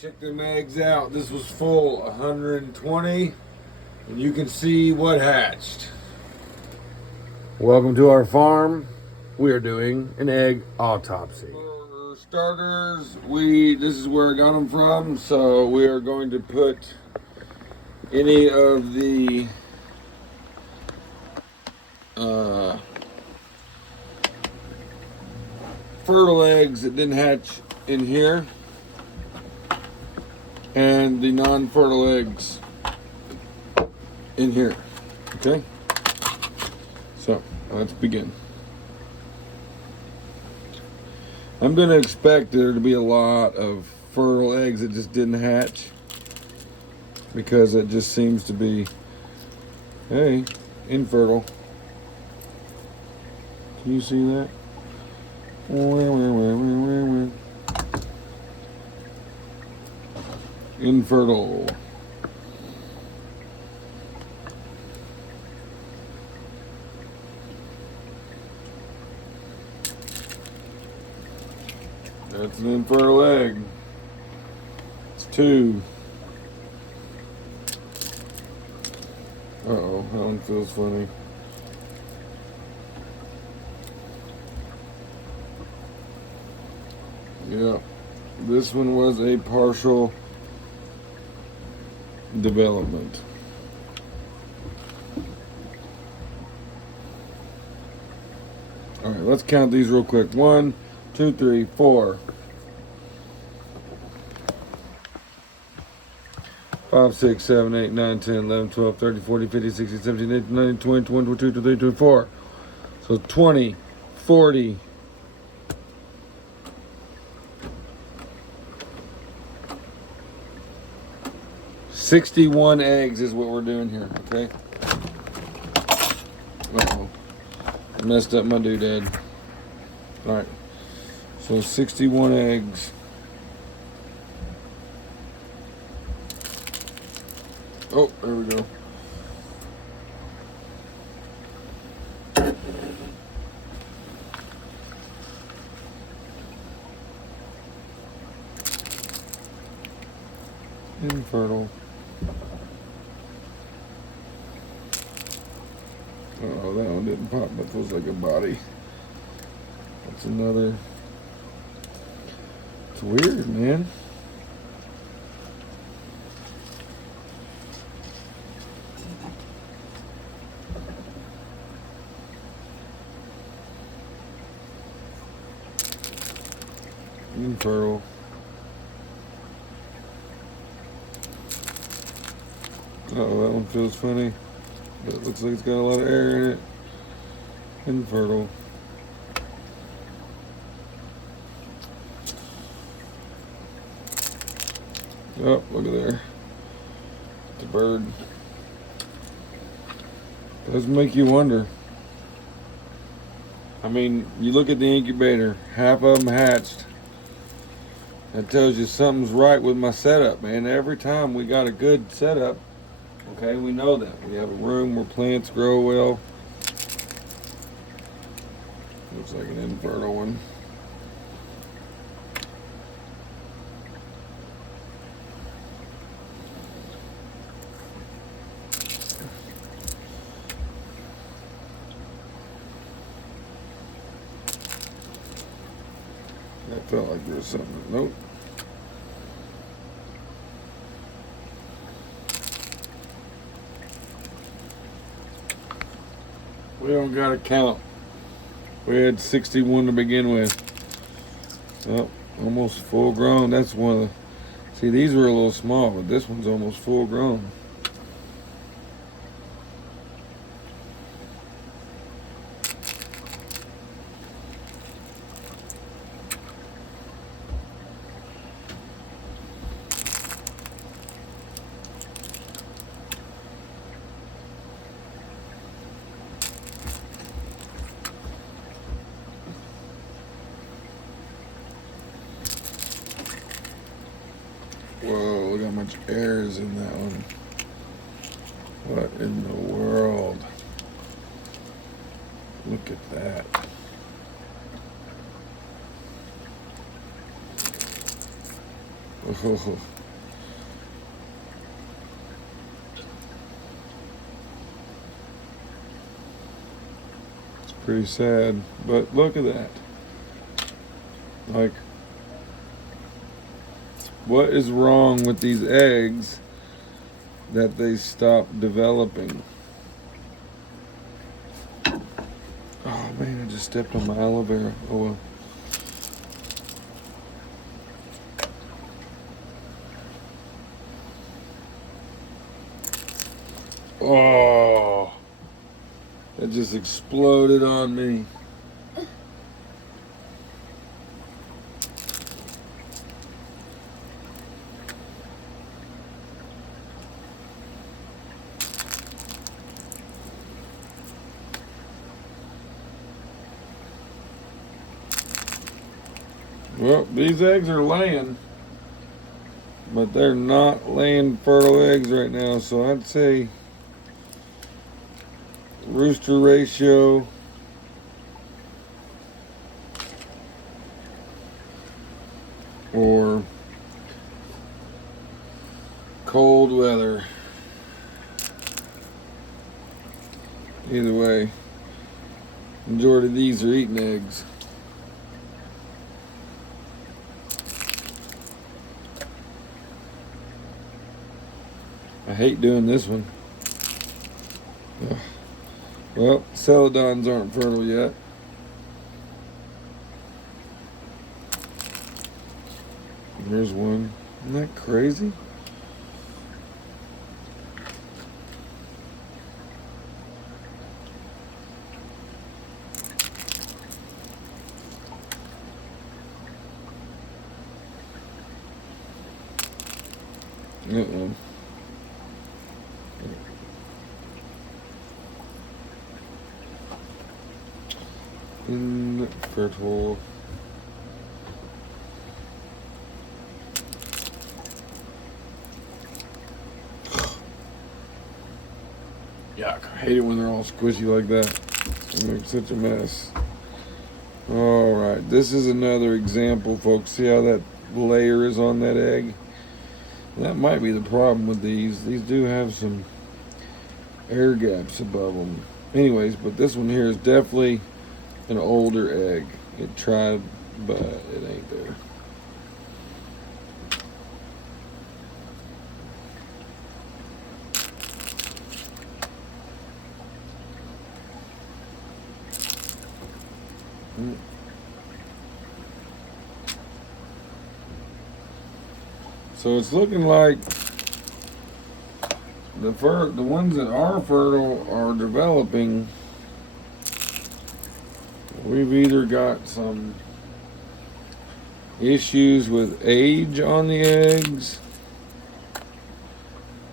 Check them eggs out. This was full 120, and you can see what hatched. Welcome to our farm. We are doing an egg autopsy. For starters, this is where I got them from, so we are going to put any of the fertile eggs that didn't hatch in here, and the non-fertile eggs in here. Okay, so let's begin. I'm going to expect there to be a lot of fertile eggs that just didn't hatch, because it just seems to be, hey, infertile. Can you see that? Infertile. That's an infertile egg. It's 2. Uh-oh, that one feels funny. Yeah, this one was a partial development. All right, let's count these real quick. 1, 2, 3, 4, 5, 6, 7, 8, 9, 10, 11, 12, 13, 14, 15, 16, 17, 18, 19, 20, 21, 22, 23, 24. So 20, 40. 61 eggs is what we're doing here, okay? Uh-oh. I messed up my doodad. Alright. So 61 eggs. Oh, there we go. Infertile. Oh, that one didn't pop, but feels like a body. That's another. It's weird, man. Infertile. Uh-oh, that one feels funny. But it looks like it's got a lot of air in it. Infertile. Oh, look at there. It's a bird. Does make you wonder. I mean, you look at the incubator, half of them hatched. That tells you something's right with my setup, man. Every time we got a good setup, okay, we know that. We have a room where plants grow well. Looks like an infertile one. That felt like there was something. Nope. We don't got to count. We had 61 to begin with. Oh, almost full grown. That's one of the. See, these were a little small, but this one's almost full grown. Whoa, look how much air is in that one. What in the world? Look at that. It's pretty sad, but look at that. Like, what is wrong with these eggs that they stop developing? Oh man, I just stepped on my aloe vera. Oh well. Oh, it just exploded on me. Well, these eggs are laying, but they're not laying fertile eggs right now, so I'd say rooster ratio or cold weather. Either way, majority of these are eating eggs. I hate doing this one. Ugh. Well, celadons aren't fertile yet. There's one. Isn't that crazy? Infertile. Yuck. I hate it when they're all squishy like that. It makes such a mess. Alright, this is another example, folks. See how that layer is on that egg? That might be the problem with these. These do have some air gaps above them. Anyways, but this one here is definitely an older egg. It tried, but it ain't there. So it's looking like the ones that are fertile are developing. We've either got some issues with age on the eggs,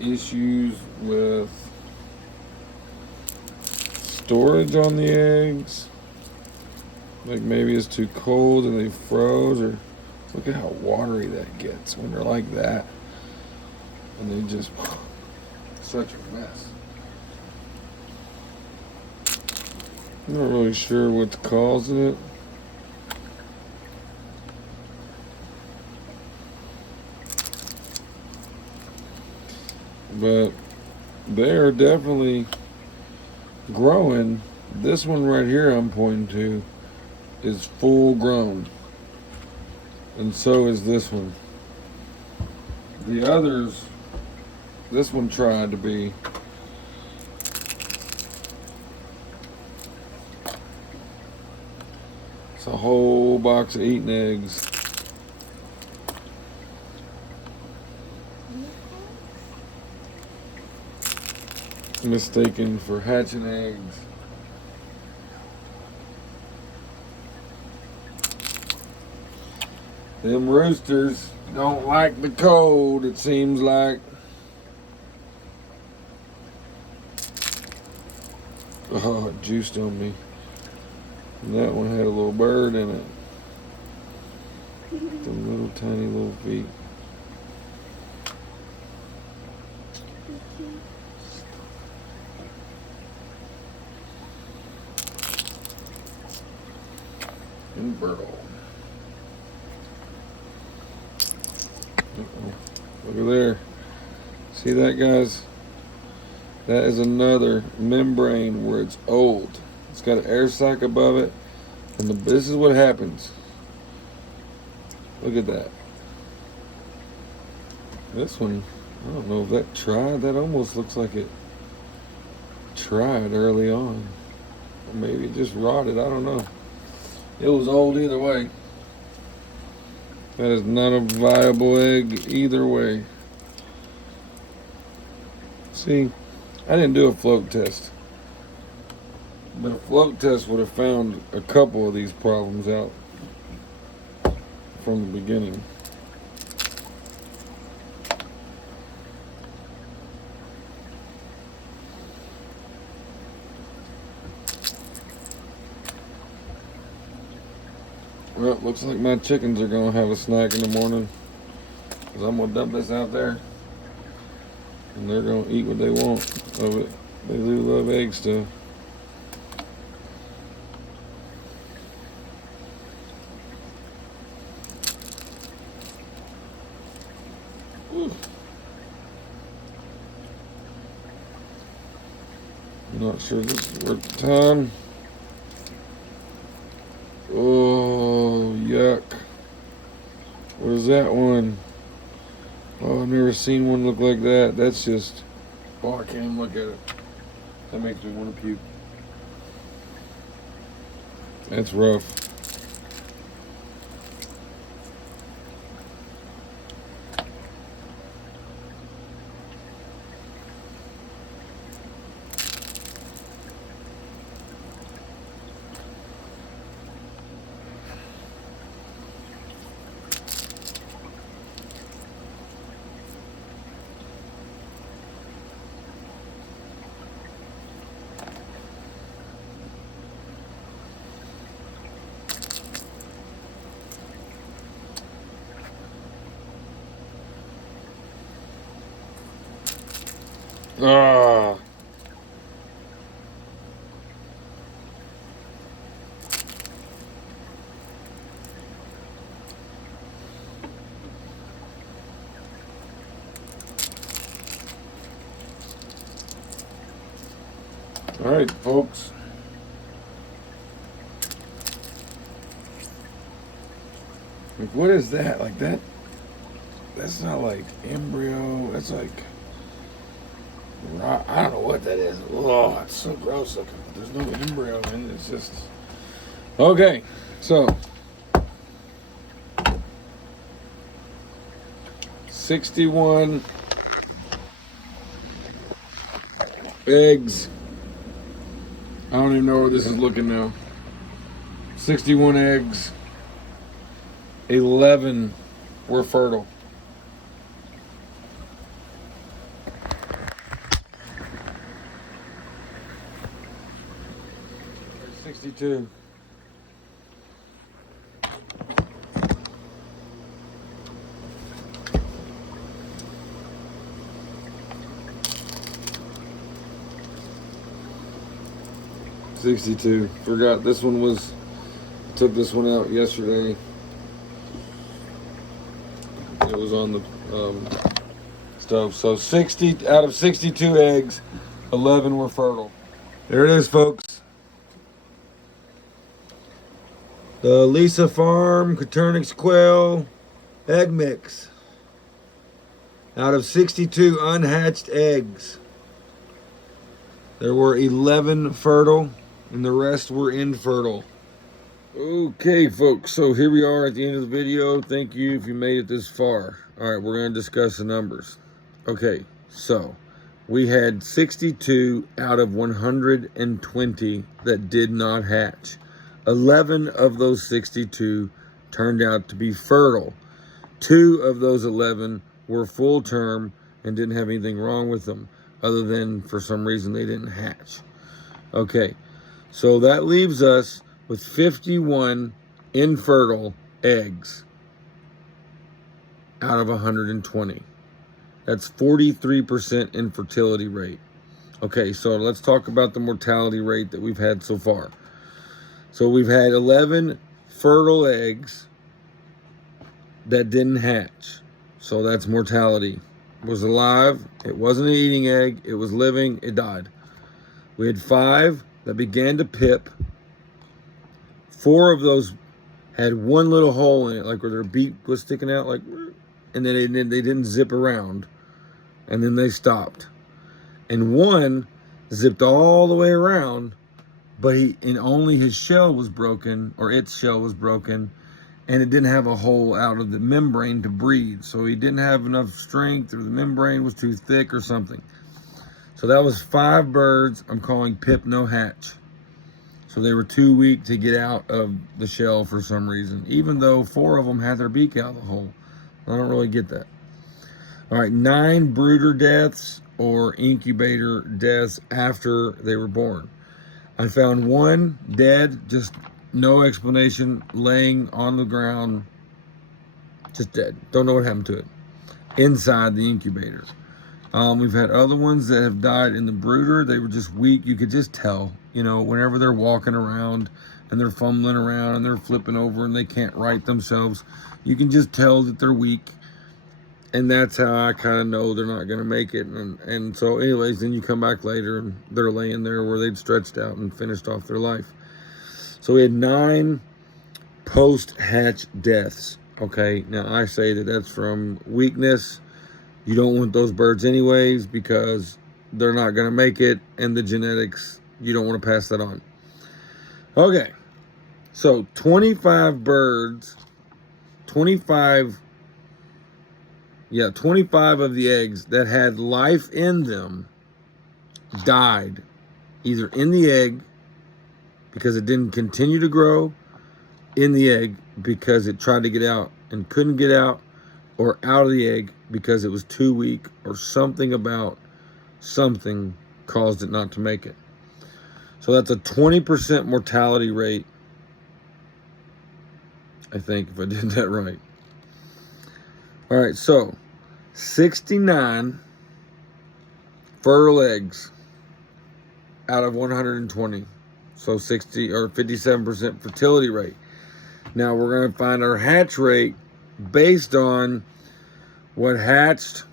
issues with storage on the eggs, like maybe it's too cold and they froze, or look at how watery that gets when they're like that, and they just such a mess. I'm not really sure what's causing it. But they are definitely growing. This one right here I'm pointing to is full grown. And so is this one. The others, this one tried to be. It's a whole box of eating eggs. Mistaken for hatching eggs. Them roosters don't like the cold, it seems like. Oh, it juiced on me. And that one had a little bird in it. Them little tiny little feet. Infertile. Look at there. See that, guys? That is another membrane where it's old. It's got an air sac above it. And this is what happens. Look at that. This one, I don't know if that tried. That almost looks like it tried early on. Or maybe it just rotted. I don't know. It was old either way. That is not a viable egg either way. See, I didn't do a float test. But a float test would have found a couple of these problems out from the beginning. Well, looks like my chickens are gonna have a snack in the morning, because I'm gonna dump this out there and they're gonna eat what they want of it. They do love egg stuff. Whew. I'm not sure this is worth the time. Oh, yuck. What is that one? Oh, I've never seen one look like that. That's just... Oh, I can't even look at it. That makes me want to puke. That's rough. Ah. All right, folks. Like, what is that? Like that? That's not like embryo. That's like... I don't know what that is. Oh, it's so gross looking. There's no embryo in it. It's just... Okay, so... 61 eggs. I don't even know where this is looking now. 61 eggs. 11 were fertile. 62. Forgot this one was... Took this one out yesterday. It was on the stove. So 60 out of 62 eggs, 11 were fertile. There it is, folks. The Lisa Farm Coturnix Quail egg mix. Out of 62 unhatched eggs, there were 11 fertile and the rest were infertile. Okay, folks, so here we are at the end of the video. Thank you if you made it this far. All right, we're going to discuss the numbers. Okay, so we had 62 out of 120 that did not hatch. 11 of those 62 turned out to be fertile. 2 of those 11 were full term and didn't have anything wrong with them, other than for some reason they didn't hatch. Okay, so that leaves us with 51 infertile eggs out of 120. That's 43% infertility rate. Okay, so let's talk about the mortality rate that we've had so far. So we've had 11 fertile eggs that didn't hatch. So that's mortality. It was alive. It wasn't an eating egg. It was living. It died. We had 5 that began to pip. 4 of those had one little hole in it, like where their beak was sticking out, like, and then they didn't zip around, and then they stopped. And 1 zipped all the way around, but only his shell was broken, or its shell was broken, and it didn't have a hole out of the membrane to breathe. So he didn't have enough strength, or the membrane was too thick or something. So that was 5 birds I'm calling pip no hatch. So they were too weak to get out of the shell for some reason, even though 4 of them had their beak out of the hole. I don't really get that. All right, 9 brooder deaths or incubator deaths after they were born. I found 1 dead, just no explanation, laying on the ground, just dead. Don't know what happened to it, inside the incubator. We've had other ones that have died in the brooder. They were just weak. You could just tell, whenever they're walking around and they're fumbling around and they're flipping over and they can't right themselves, you can just tell that they're weak. And that's how I kind of know they're not going to make it. And so anyways, then you come back later and they're laying there where they'd stretched out and finished off their life. So we had 9 post-hatch deaths. Okay, now I say that that's from weakness. You don't want those birds anyways because they're not going to make it, and the genetics, you don't want to pass that on. Okay, so 25 birds, 25 of the eggs that had life in them died, either in the egg because it didn't continue to grow, in the egg because it tried to get out and couldn't get out, or out of the egg because it was too weak, or something caused it not to make it. So that's a 20% mortality rate, I think, if I did that right. All right, so 69 fertile eggs out of 120. So 60 or 57% fertility rate. Now we're going to find our hatch rate based on what hatched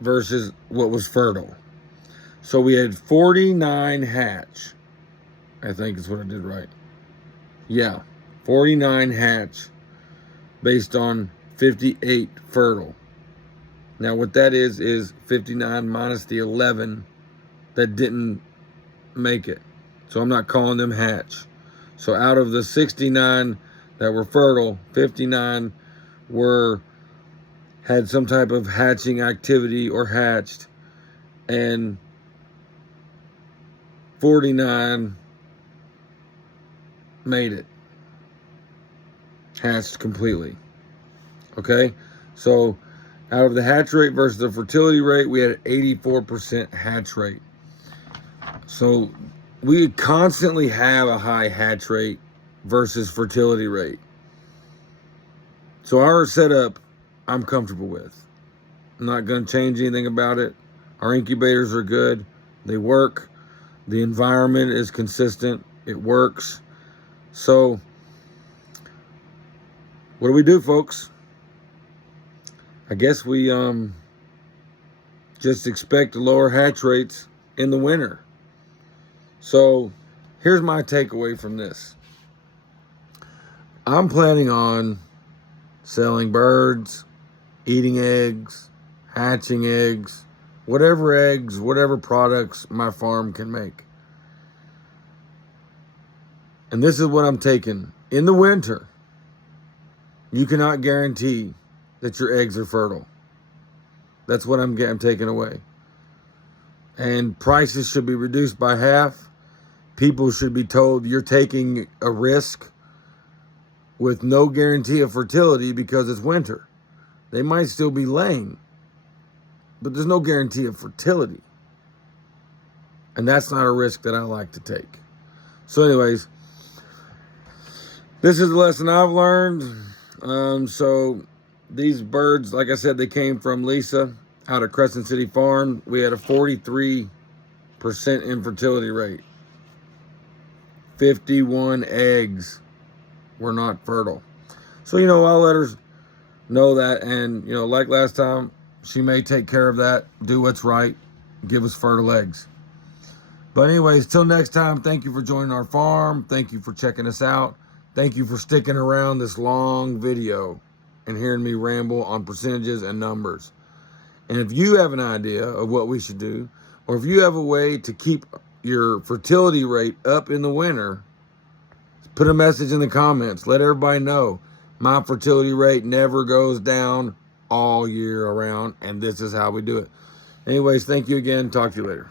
versus what was fertile. So we had 49 hatch. I think is what I did right. Yeah, 49 hatch based on 58 fertile. Now what that is 59 minus the 11 that didn't make it. So I'm not calling them hatch. So out of the 69 that were fertile, 59 had some type of hatching activity or hatched, and 49 made it, hatched completely. Okay, so out of the hatch rate versus the fertility rate, we had an 84% hatch rate. So we constantly have a high hatch rate versus fertility rate. So our setup, I'm comfortable with. I'm not going to change anything about it. Our incubators are good. They work. The environment is consistent. It works. So what do we do, folks? I guess we just expect lower hatch rates in the winter. So here's my takeaway from this. I'm planning on selling birds, eating eggs, hatching eggs, whatever products my farm can make. And this is what I'm taking. In the winter, you cannot guarantee that your eggs are fertile. That's what I'm taking away. And prices should be reduced by half. People should be told you're taking a risk with no guarantee of fertility because it's winter. They might still be laying, but there's no guarantee of fertility. And that's not a risk that I like to take. So anyways, this is the lesson I've learned. So these birds, like I said, they came from Lisa out of Crescent City Farm. We had a 43% infertility rate. 51 eggs were not fertile. So, I'll let her know that. And, you know, like last time, she may take care of that, do what's right, give us fertile eggs. But anyways, till next time, thank you for joining our farm. Thank you for checking us out. Thank you for sticking around this long video and hearing me ramble on percentages and numbers. And if you have an idea of what we should do, or if you have a way to keep your fertility rate up in the winter, put a message in the comments. Let everybody know my fertility rate never goes down all year around, and this is how we do it. Anyways, thank you again. Talk to you later.